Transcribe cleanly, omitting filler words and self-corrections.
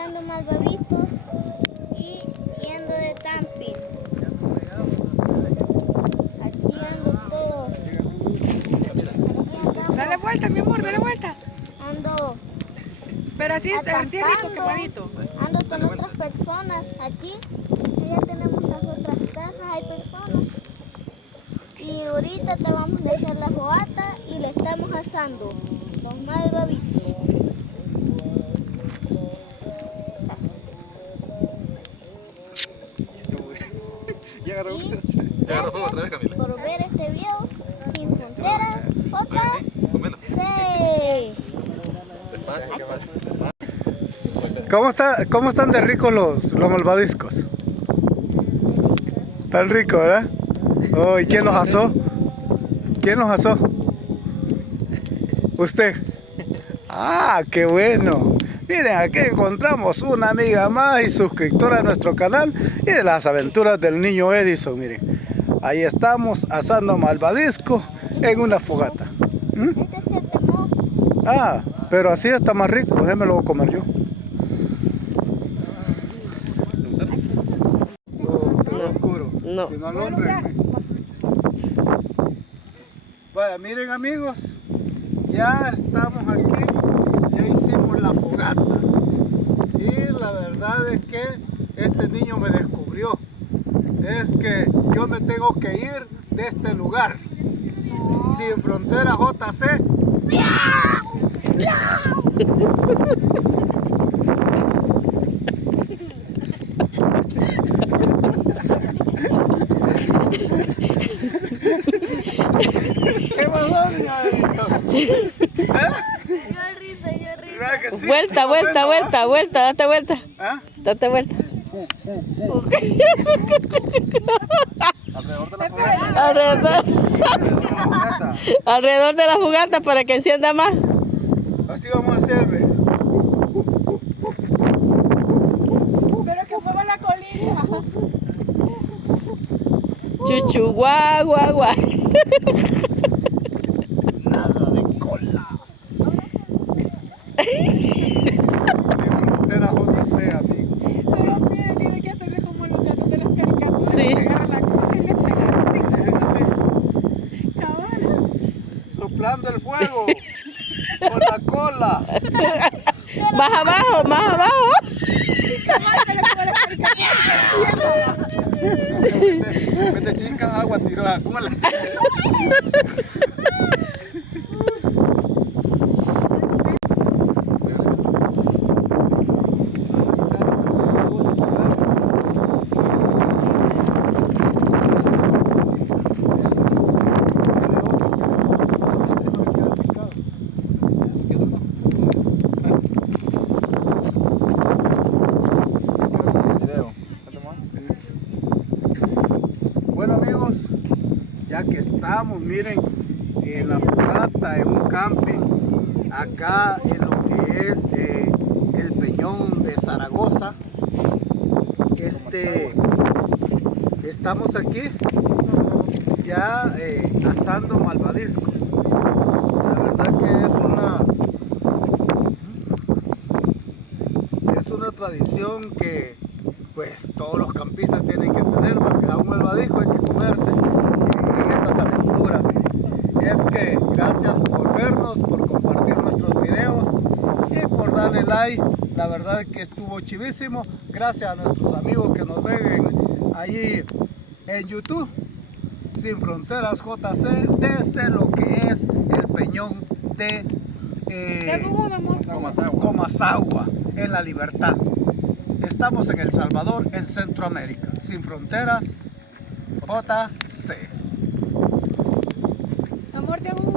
asando malvaviscos y yendo de camping. Aquí ando todo. Dale vuelta, mi amor, dale vuelta. Ando Pero así rico, acampando. quemadito. Ando con otras personas aquí. Ya tenemos las otras casas, hay personas. Y ahorita te vamos a echar la fogata y le estamos asando los malvaviscos. Ya agarró otra vez, Camila. Por ver este video sin fronteras, ¿Cómo están de ricos los malvaviscos? Tan ricos, ¿verdad? Oh, ¿y quién los asó? ¿Quién los asó? ¿Usted? ¡Ah, qué bueno! Miren, aquí encontramos una amiga más y suscriptora a nuestro canal y de las aventuras del niño Edison, miren. Ahí estamos asando malvavisco en una fogata. ¿Mm? Este es el temor. Ah, pero así está más rico, me lo voy a comer yo. Oscuro. No. Si no alumbren. Vaya, miren amigos, ya estamos aquí, ya hicimos la fogata. Y la verdad es que este niño me descubrió. Es que yo me tengo que ir de este lugar. Sin Frontera JC. ¿Qué pasó, niña? Yo risa. Vuelta, vuelta, vuelta, vuelta, date vuelta. ¿Ah? Date vuelta. Alrededor de la fogata. Alrededor de la fogata para que encienda más. Así vamos a hacer, ¿ve? Pero que mueva la colita. Chuchu, guau, guau, guau. Nada de cola. Frontera JC, amigos. Pero mira, tiene que hacerle como los gatos de las caricaturas. Sí. Que agarran la cola y le pegan. Miren así, Cabal. soplando el fuego con la cola. Más abajo, más abajo. Mete chinga agua, tiró la cola. Bueno amigos, ya que estamos, miren, en la fogata, en un camping, acá en lo que es el Peñón de Zaragoza. Estamos aquí ya asando malvaviscos. La verdad que es una tradición que pues todos los campistas tienen que tener, porque a un malvavisco hay que comerse en estas aventuras. Es que gracias por vernos, por compartir nuestros videos y por darle like. La verdad que estuvo chivísimo. Gracias a nuestros amigos que nos ven allí en YouTube, Sin Fronteras JC, desde lo que es el Peñón de Comasagua, en La Libertad. Estamos en El Salvador, en Centroamérica. Sin Fronteras JC. Amor, te hago un